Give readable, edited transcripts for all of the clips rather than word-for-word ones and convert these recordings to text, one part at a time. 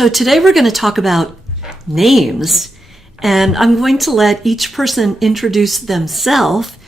So today we're going to talk about names, and I'm going to let each person introduce themselves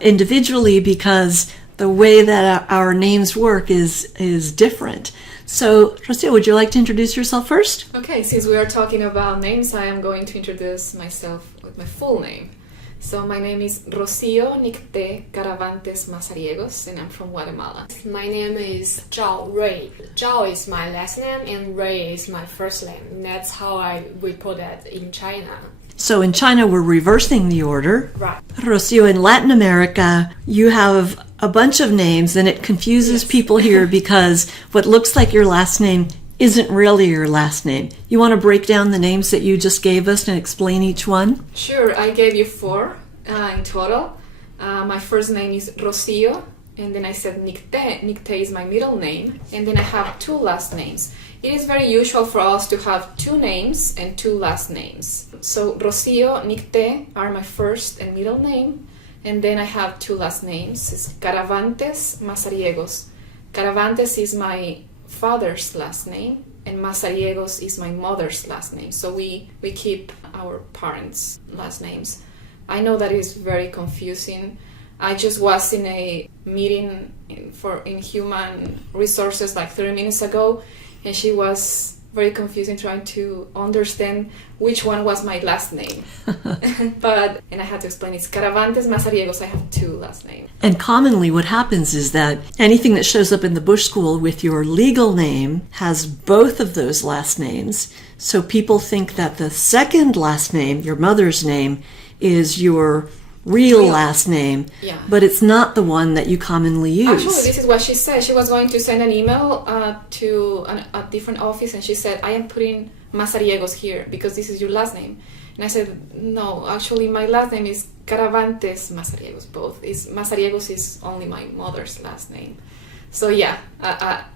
individually because the way that our names work is different. So, Rocio, would you like to introduce yourself first? Okay, since we are talking about names, I am going to introduce myself with my full name. So my name is Rocio Nicté Caravantes Mazariegos, and I'm from Guatemala. My name is Zhao Rui. Zhao is my last name and Rui is my first name. That's how we put it in China. So in China, we're reversing the order. Right. Rocio, in Latin America, you have a bunch of names, and it confuses people here because what looks like your last name isn't really your last name. You want to break down the names that you just gave us and explain each one? Sure, I gave you 4 in total. My first name is Rocio, and then I said Nicté. Nicté is my middle name, and then I have 2 last names. It is very usual for us to have 2 names and 2 last names. So Rocio, Nicté are my first and middle name, and then I have 2 last names. It's Caravantes Mazariegos. Caravantes is my father's last name, and Mazariegos is my mother's last name. So we keep our parents' last names. I know that is very confusing. I just was in a meeting in human resources like 30 minutes ago, and she was very confusing trying to understand which one was my last name. And I had to explain it's Caravantes Mazariegos. I have 2 last names. And commonly what happens is that anything that shows up in the Bush School with your legal name has both of those last names. So people think that the second last name, your mother's name, is your real last name, but it's not the one that you commonly use. Actually, this is what she said. She was going to send an email to a different office, and she said, I am putting Mazariegos here because this is your last name. And I said, no, actually my last name is Caravantes Mazariegos. Mazariegos is only my mother's last name. So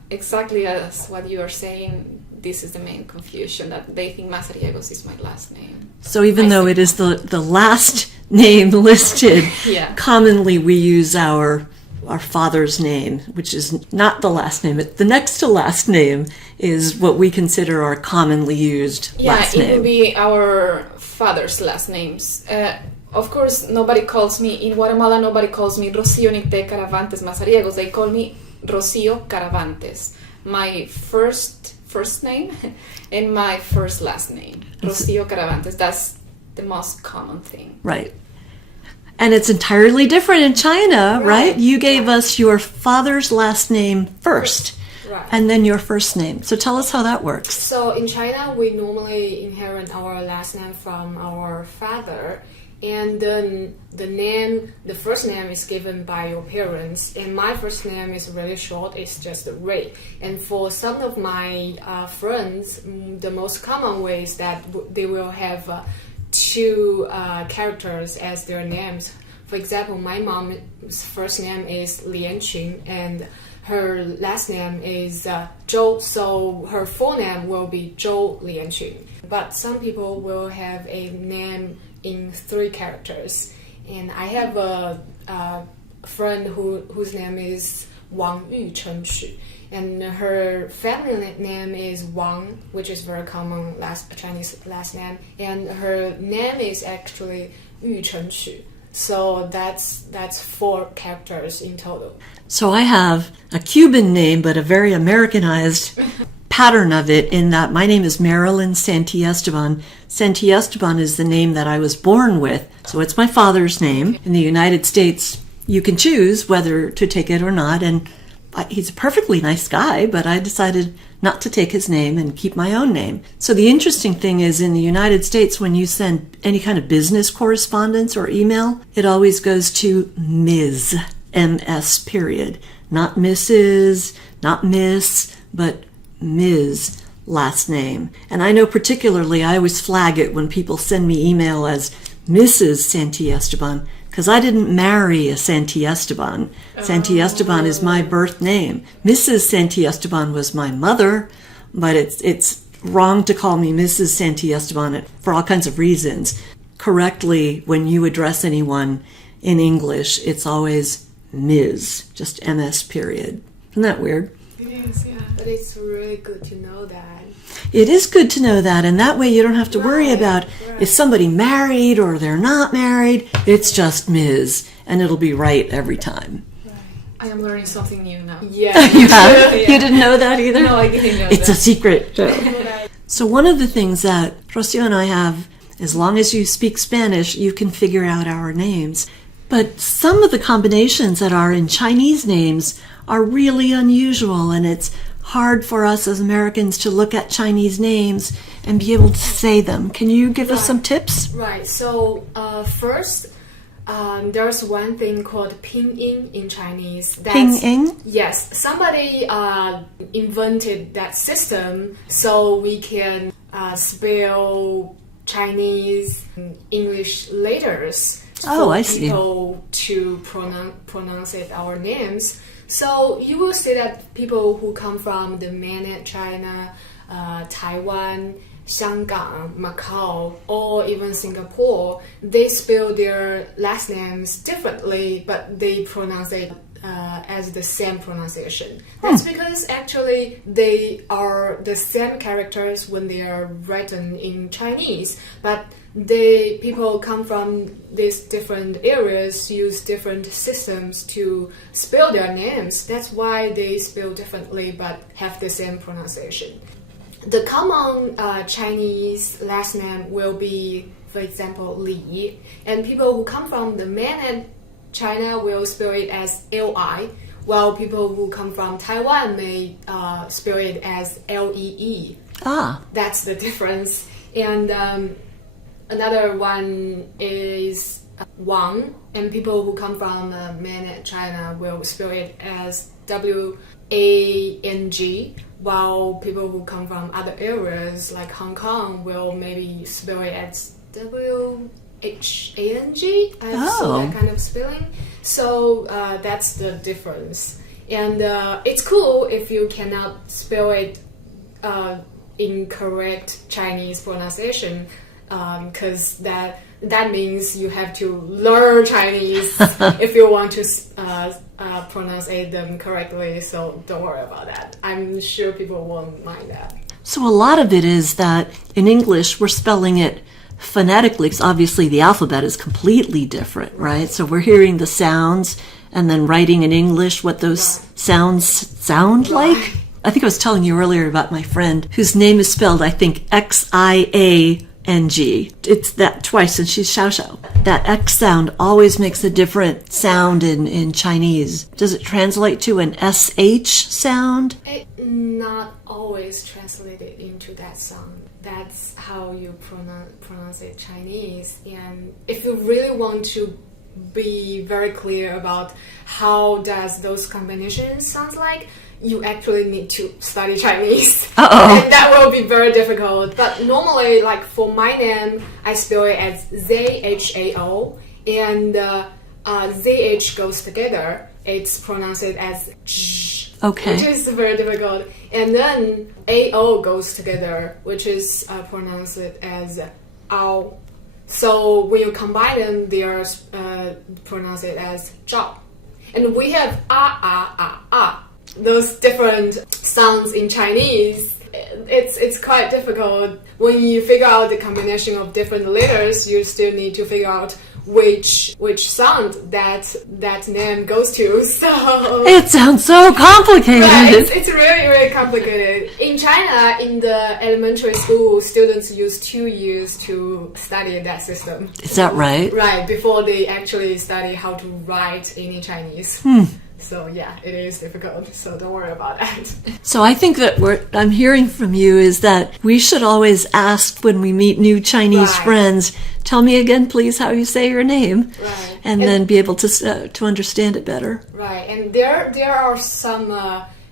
exactly as what you are saying, this is the main confusion, that they think Mazariegos is my last name. So even though it is the last name listed, commonly we use our father's name, which is not the last name. The next to last name is what we consider our commonly used last name. Yeah, it will be our father's last names. Of course, nobody calls me, in Guatemala, nobody calls me Rocio Nicté Caravantes Mazariegos. They call me Rocio Caravantes. My first name and my first last name, Rocio Caravantes. That's the most common thing. Right. And it's entirely different in China, right? You gave us your father's last name first, and then your first name. So tell us how that works. So in China, we normally inherit our last name from our father, and then the first name is given by your parents. And my first name is really short; it's just Ray. And for some of my friends, the most common way is that they will have 2 characters as their names. For example, my mom's first name is Lianqun, and her last name is Zhou, so her full name will be Zhou Lianqun. But some people will have a name in 3 characters. And I have a friend whose name is Wang Yu Chen Xu, and her family name is Wang, which is very common Chinese last name, and her name is actually Yu Chen Xu. So that's 4 characters in total. So I have a Cuban name, but a very Americanized pattern of it in that my name is Marilyn Santiesteban. Santiesteban is the name that I was born with, so it's my father's name. In the United States, you can choose whether to take it or not, and he's a perfectly nice guy, but I decided not to take his name and keep my own name. So the interesting thing is, in the United States, when you send any kind of business correspondence or email, it always goes to Ms., M-S period. Not Mrs., not Miss, but Ms. last name. And I know particularly I always flag it when people send me email as Mrs. Santiesteban, because I didn't marry a Santiesteban. Santiesteban is my birth name. Mrs. Santiesteban was my mother, but it's wrong to call me Mrs. Santiesteban for all kinds of reasons. Correctly, when you address anyone in English, it's always Ms., just MS period. Isn't that weird? It is, yeah. But it's really good to know that. It is good to know that, and that way you don't have to worry Right, about right. is somebody married or they're not married. It's just Ms., and it'll be right every time. I am learning something new now. Yeah. You have? Yeah. You didn't know that either? No, I didn't know It's a that. secret. Right. So one of the things that Rocio and I have, as long as you speak Spanish, you can figure out our names. But some of the combinations that are in Chinese names are really unusual, and it's hard for us as Americans to look at Chinese names and be able to say them. Can you give us some tips? Right. So first, there's one thing called pinyin in Chinese. Ping-ing? Yes, somebody invented that system so we can spell Chinese English letters Oh, for I see. people to pronounce it our names. So you will see that people who come from the mainland China, Taiwan, Shanghai, Macau, or even Singapore, they spell their last names differently, but they pronounce it as the same pronunciation. That's because actually they are the same characters when they are written in Chinese, but people come from these different areas, use different systems to spell their names. That's why they spell differently but have the same pronunciation. The common Chinese last name will be, for example, Li, and people who come from the mainland China will spell it as Li, while people who come from Taiwan may spell it as Lee. Ah, That's the difference. And another one is Wang, and people who come from mainland China will spell it as Wang, while people who come from other areas like Hong Kong will maybe spell it as Whang. I have seen that kind of spelling. So that's the difference. And it's cool if you cannot spell it in correct Chinese pronunciation, because that means you have to learn Chinese if you want to pronounce them correctly. So don't worry about that. I'm sure people won't mind that. so a lot of it is that in English we're spelling it phonetically, because obviously the alphabet is completely different, right? So we're hearing the sounds and then writing in English what those sounds sound like. I think I was telling you earlier about my friend whose name is spelled, I think, Xiang. It's that twice, and she's Xiao Xiao. That X sound always makes a different sound in Chinese. Does it translate to an SH sound? It not always translated into that sound. That's how you pronounce it Chinese. And if you really want to be very clear about how does those combinations sound like, you actually need to study Chinese. Uh-oh. And that will be very difficult. But normally, like for my name, I spell it as Zhao, and ZH goes together. It's pronounced as Zh, Okay. which is very difficult. And then AO goes together, which is pronounced as Ao. So when you combine them, they are pronounced as Zhao. And we have ah. Those different sounds in Chinese. It's quite difficult. When you figure out the combination of different letters, you still need to figure out which sound that name goes to. So It sounds so complicated. right, it's really, really complicated. In China, in the elementary school, students use 2 years to study that system. Is that right? Right, before they actually study how to write any Chinese. So yeah, it is difficult, so don't worry about that. So I think that what I'm hearing from you is that we should always ask when we meet new Chinese Right. friends, tell me again, please, how you say your name, Right. and then be able to understand it better. Right, and there are some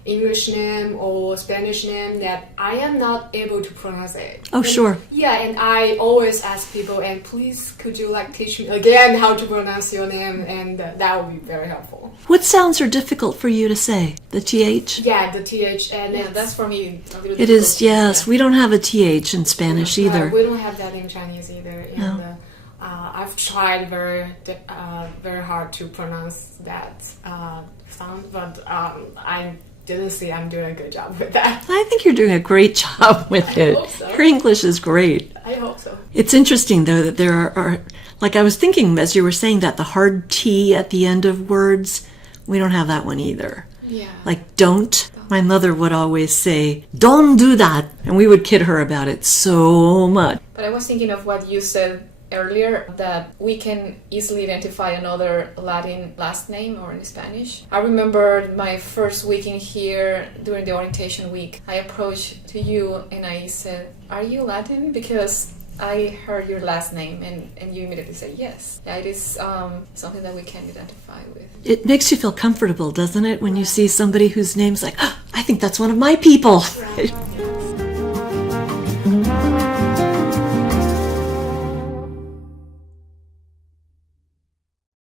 English name or Spanish name that I am not able to pronounce it. Oh, sure. Yeah, and I always ask people, and please could you teach me again how to pronounce your name, and that would be very helpful. What sounds are difficult for you to say? The TH? Yeah, the TH, and Yeah, that's for me a little It is, difficult. yes. We don't have a TH in Spanish either. We don't have that in Chinese either. And, No. I've tried very hard to pronounce that sound, but I didn't see I'm doing a good job with that. I think you're doing a great job with it. hope so. Your English is great. I hope so. It's interesting, though, that there are, like I was thinking as you were saying that, the hard T at the end of words, we don't have that one either. Yeah. Like don't. My mother would always say, don't do that. And we would kid her about it so much. But I was thinking of what you said earlier, that we can easily identify another Latin last name or in Spanish. I remember my first week in here during the orientation week, I approached to you and I said, are you Latin? Because I heard your last name and you immediately said yes. Yeah, it is something that we can identify with. It makes you feel comfortable, doesn't it, when you see somebody whose name's like, oh, I think that's one of my people. Right.